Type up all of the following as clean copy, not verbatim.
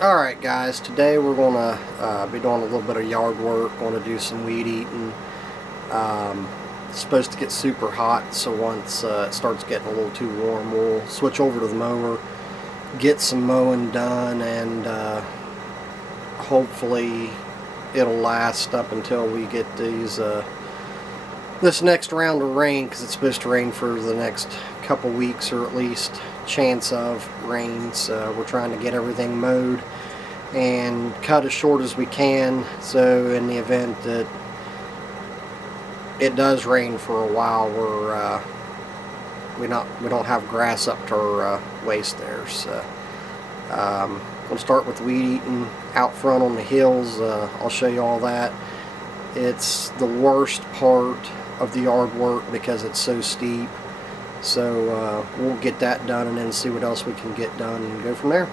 Alright guys, today we're going to be doing a little bit of yard work. Going to do some weed eating. It's supposed to get super hot, so once it starts getting a little too warm, we'll switch over to the mower, get some mowing done, and hopefully it'll last up until we get this next round of rain, because it's supposed to rain for the next couple weeks, or at least chance of rain. So we're trying to get everything mowed and cut as short as we can, so in the event that it does rain for a while, we don't have grass up to our waist there. So we'll start with weed eating out front on the hills. I'll show you all that. It's the worst part of the yard work because it's so steep. So we'll get that done and then see what else we can get done and go from there.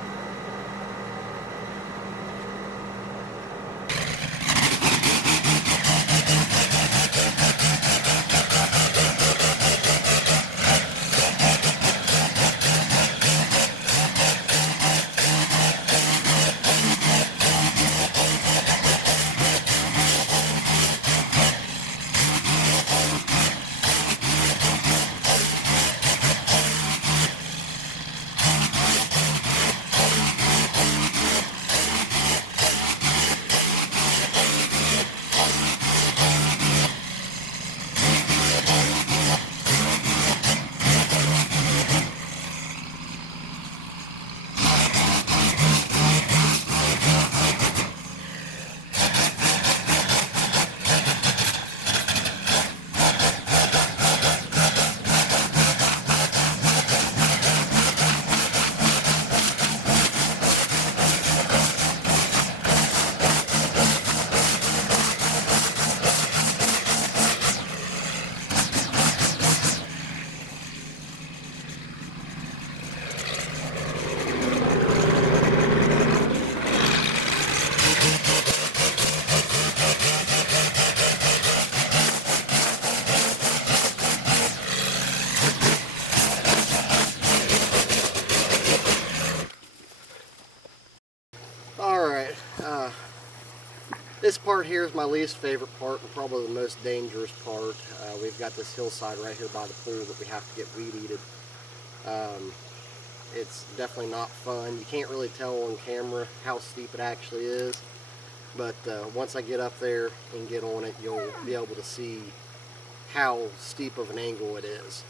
Alright, this part here is my least favorite part and probably the most dangerous part. We've got this hillside right here by the pool that we have to get weed-eated. It's definitely not fun. You can't really tell on camera how steep it actually is, but once I get up there and get on it, you'll be able to see how steep of an angle it is.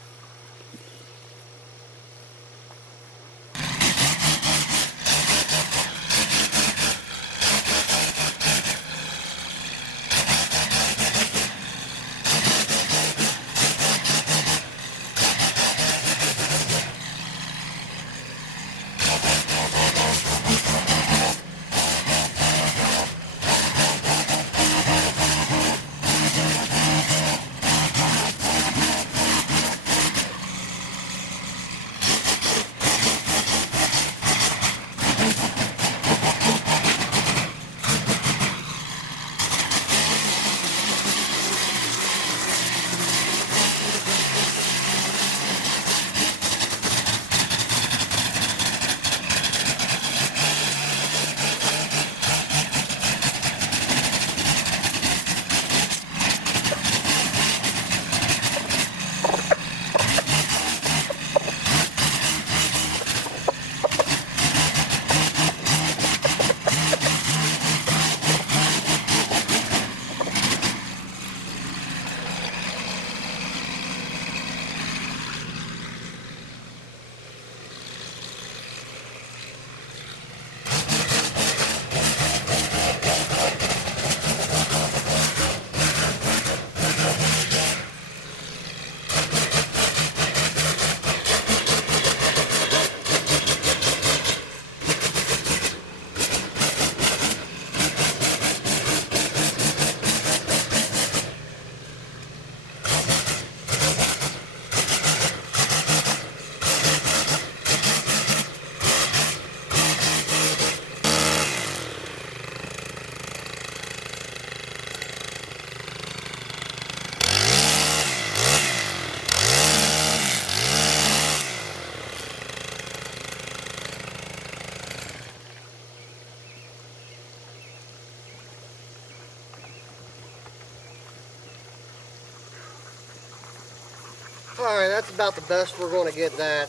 Alright, that's about the best we're going to get that.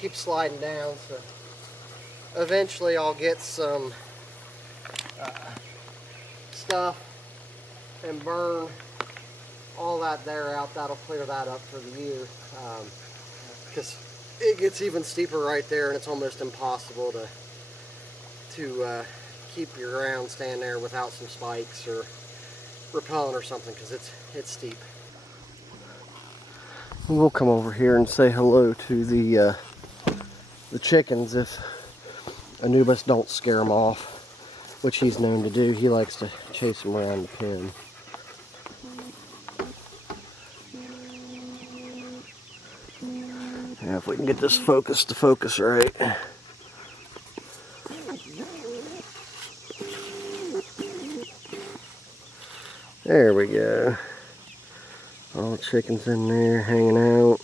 Keep sliding down, so eventually I'll get some stuff and burn all that there out. That'll clear that up for the year, because it gets even steeper right there, and it's almost impossible to keep your ground stand there without some spikes or repellent or something, because it's steep. We'll come over here and say hello to the chickens if Anubis don't scare them off, which he's known to do. He likes to chase them around the pen. Yeah, if we can get this focus to focus right. There we go. All the chickens in there hanging out.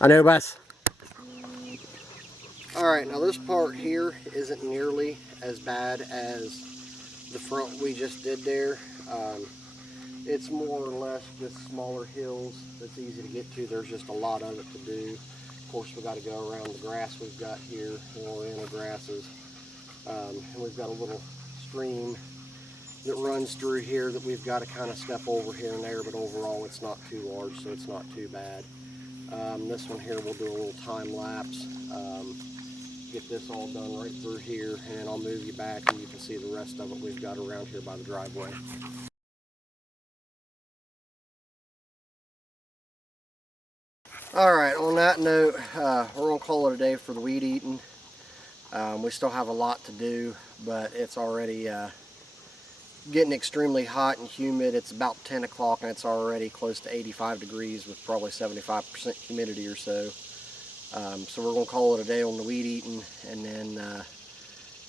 Anubis. Alright, now this part here isn't nearly as bad as the front we just did there. It's more or less just smaller hills that's easy to get to. There's just a lot of it to do. Of course, we got to go around the grass we've got here, oriental grasses. And we've got a little stream that runs through here that we've got to kind of step over here and there, but overall it's not too large, so it's not too bad. This one here we'll do a little time lapse, get this all done right through here, and I'll move you back and you can see the rest of it we've got around here by the driveway. Alright, on that note, we're going to call it a day for the weed eating. We still have a lot to do, but it's already getting extremely hot and humid. It's about 10 o'clock and it's already close to 85 degrees with probably 75% humidity or so. So we're going to call it a day on the weed eating, and then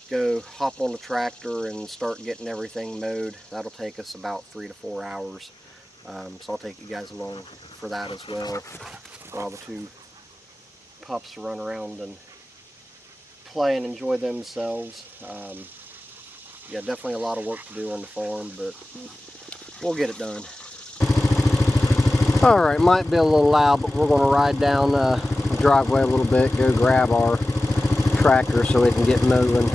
go hop on the tractor and start getting everything mowed. That'll take us about 3 to 4 hours. So I'll take you guys along for that as well, while the two pups run around and play and enjoy themselves. Yeah, definitely a lot of work to do on the farm, but we'll get it done. Alright, might be a little loud, but we're going to ride down the driveway a little bit, go grab our tractor so we can get moving.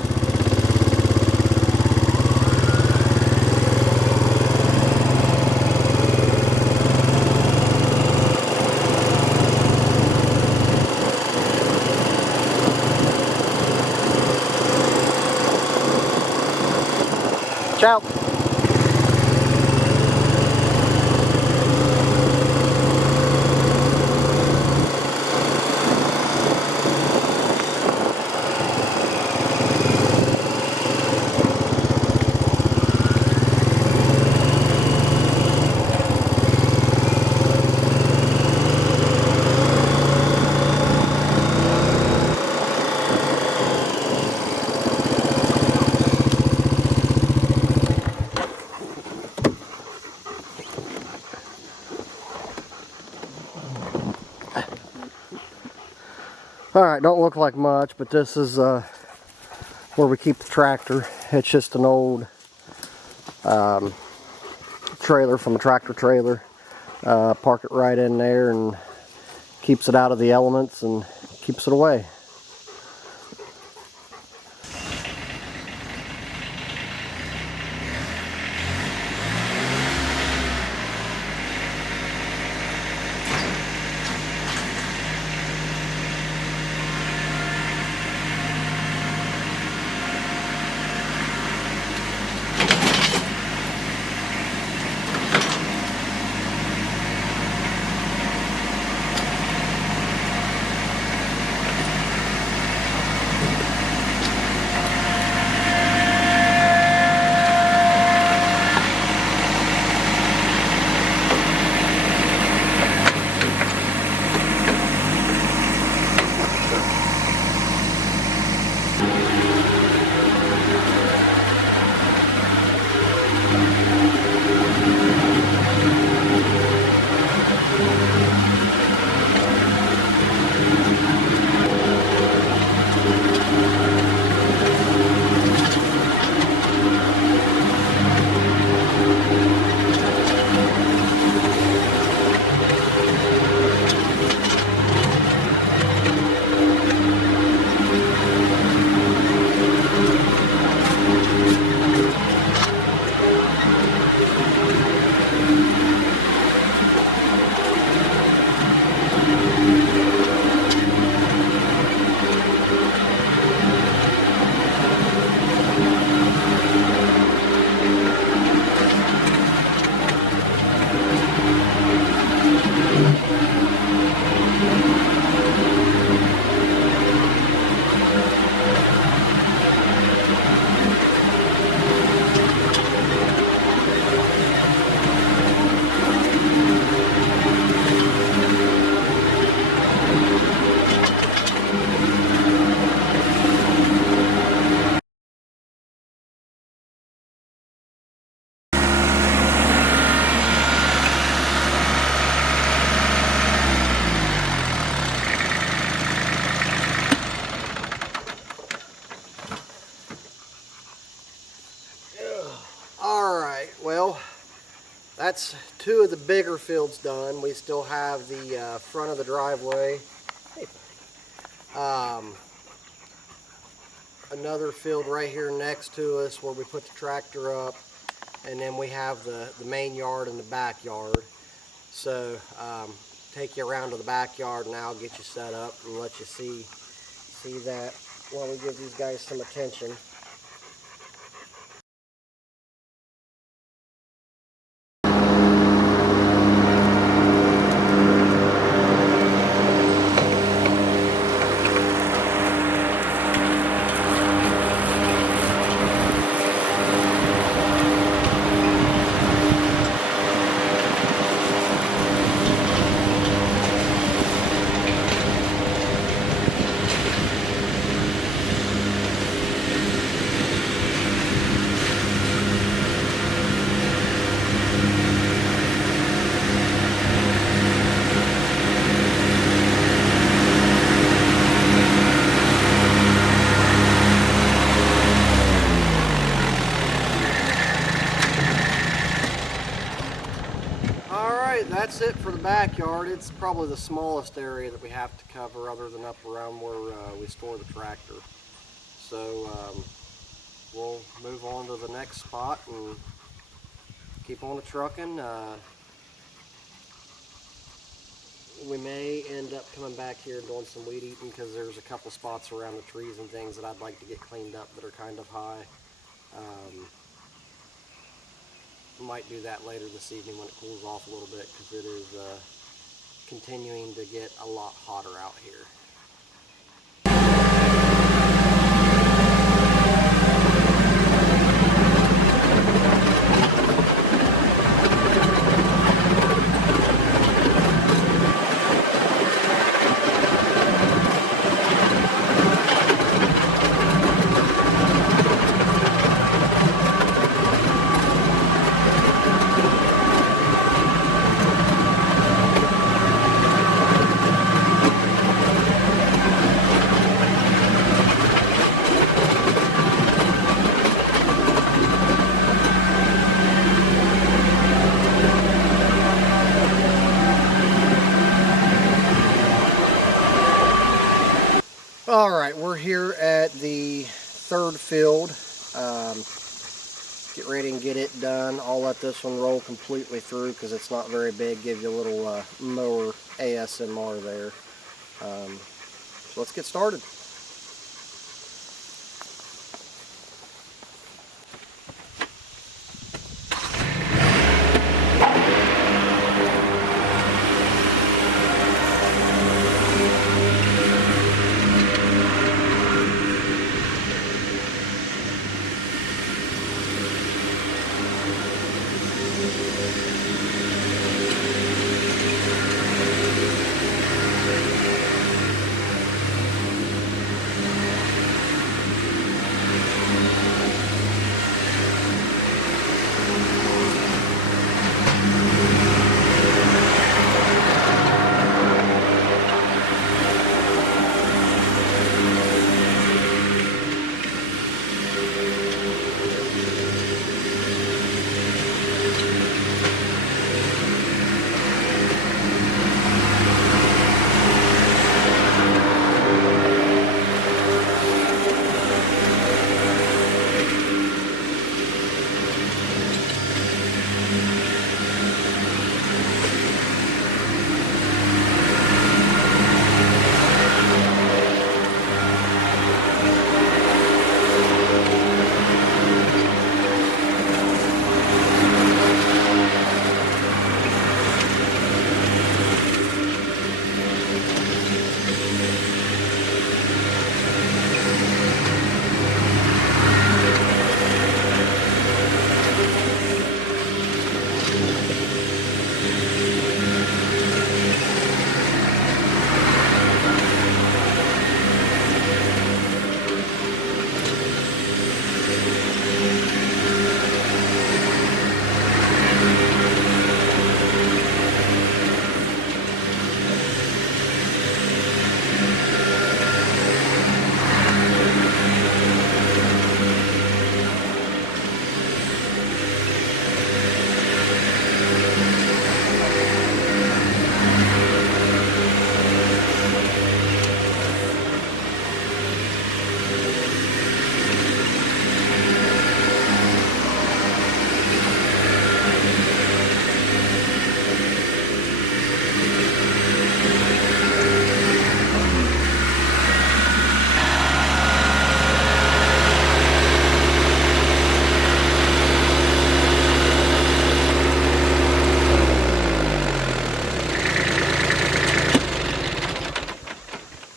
Ciao. Alright, don't look like much, but this is where we keep the tractor. It's just an old trailer from a tractor trailer. Park it right in there and keeps it out of the elements and keeps it away. that's 2 of the bigger fields done. We still have the front of the driveway. Hey, another field right here next to us where we put the tractor up, and then we have the main yard and the backyard. So take you around to the backyard now, get you set up and let you see that while we give these guys some attention. That's it for the backyard. It's probably the smallest area that we have to cover other than up around where we store the tractor. So we'll move on to the next spot and keep on the trucking. We may end up coming back here and doing some weed eating because there's a couple spots around the trees and things that I'd like to get cleaned up that are kind of high. Might do that later this evening when it cools off a little bit, because it is continuing to get a lot hotter out here. Alright, we're here at the 3rd field. Get ready and get it done. I'll let this one roll completely through because it's not very big. Give you a little mower ASMR there. So let's get started.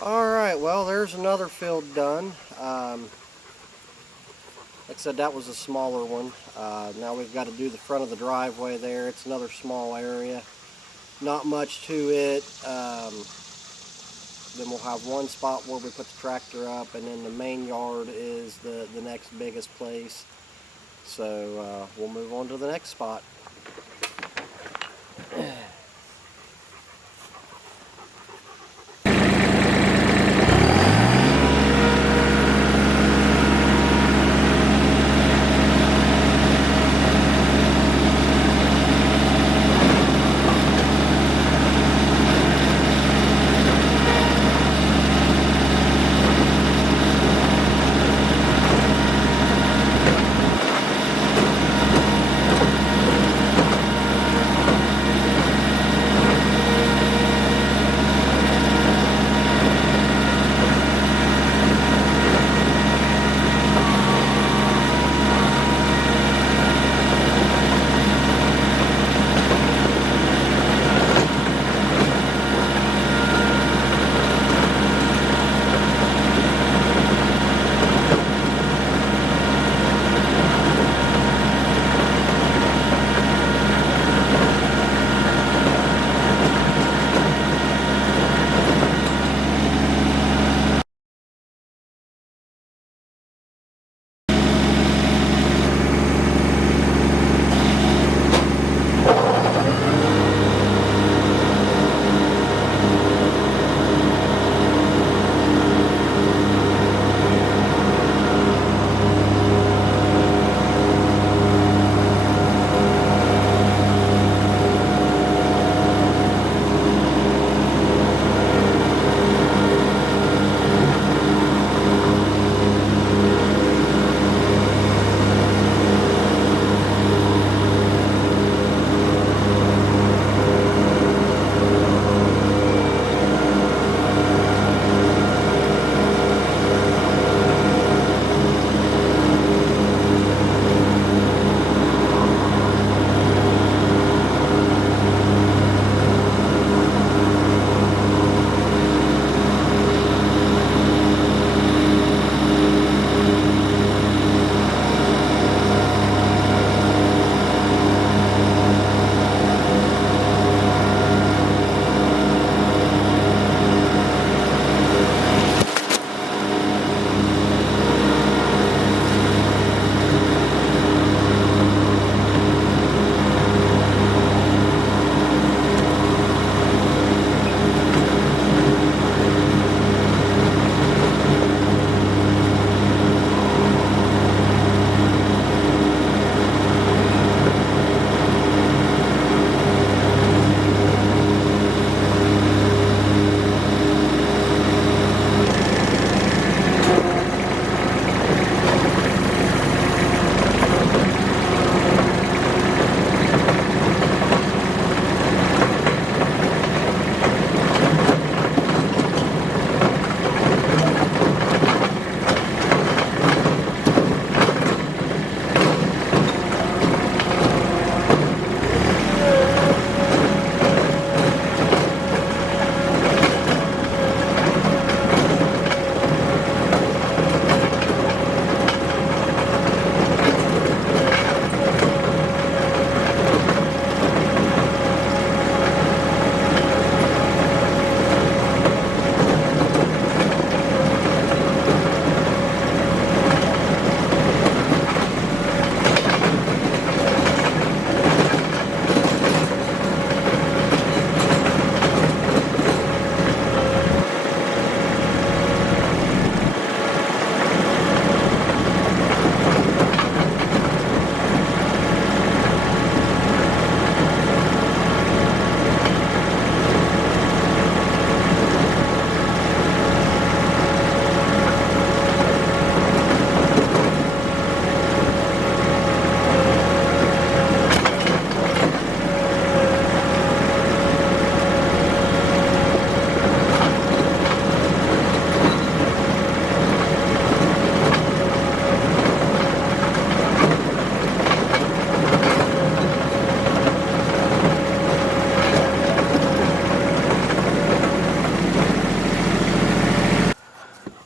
Alright, well, there's another field done. Like I said, that was a smaller one. Now we've got to do the front of the driveway there. It's another small area. Not much to it. Then we'll have one spot where we put the tractor up, and then the main yard is the next biggest place. So we'll move on to the next spot.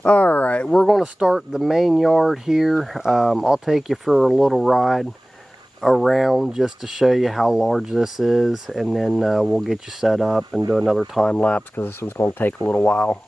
Alright, we're going to start the main yard here. I'll take you for a little ride around just to show you how large this is, and then we'll get you set up and do another time lapse because this one's going to take a little while.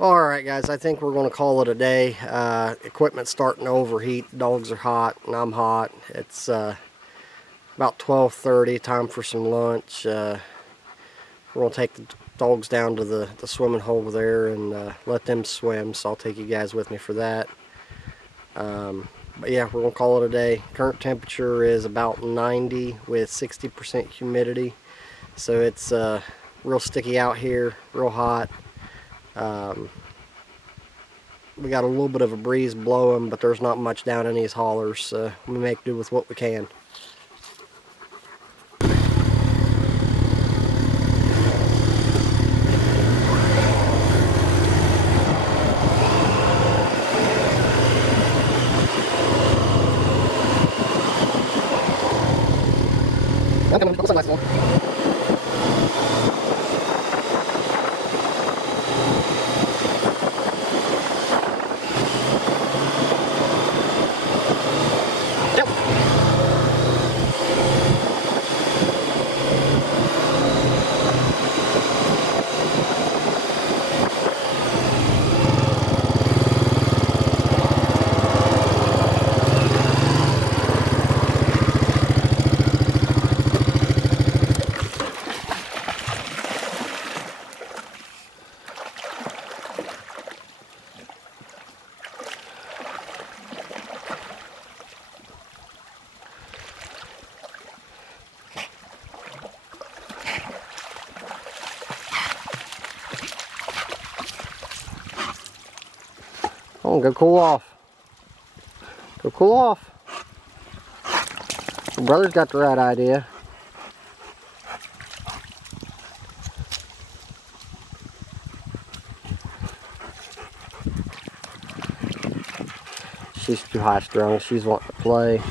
Alright guys, I think we're going to call it a day. Equipment's starting to overheat, the dogs are hot, and I'm hot. It's about 12:30, time for some lunch. We're going to take the dogs down to the swimming hole there and let them swim, so I'll take you guys with me for that. But yeah, we're going to call it a day. Current temperature is about 90 with 60% humidity, so it's real sticky out here, real hot. We got a little bit of a breeze blowing, but there's not much down in these hollers, so we make do with what we can. Oh, go cool off. Go cool off. Your brother's got the right idea. She's too high strung. She's wanting to play.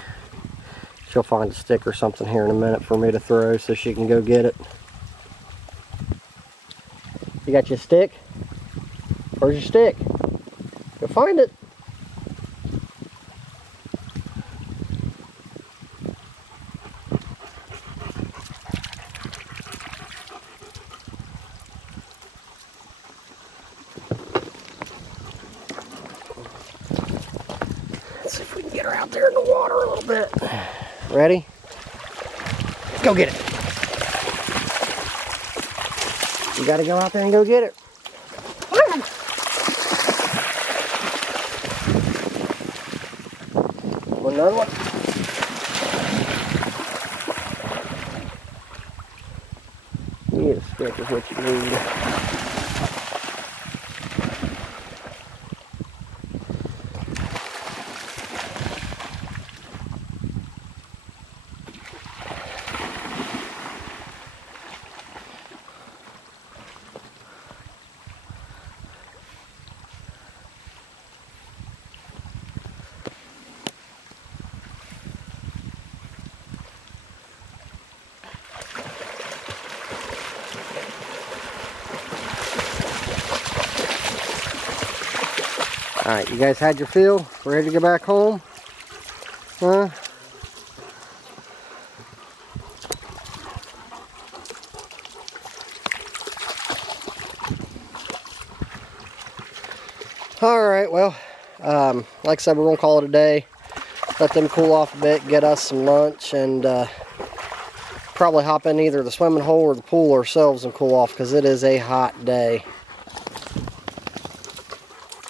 She'll find a stick or something here in a minute for me to throw so she can go get it. You got your stick? Where's your stick? Go find it. Let's see if we can get her out there in the water a little bit. Ready? go get it. You gotta go out there and go get it. Another one. You need a stick is what you need. Alright, you guys had your fill? Ready to go back home? Huh? Alright, well, like I said, we're going to call it a day. Let them cool off a bit, get us some lunch, and probably hop in either the swimming hole or the pool ourselves and cool off because it is a hot day.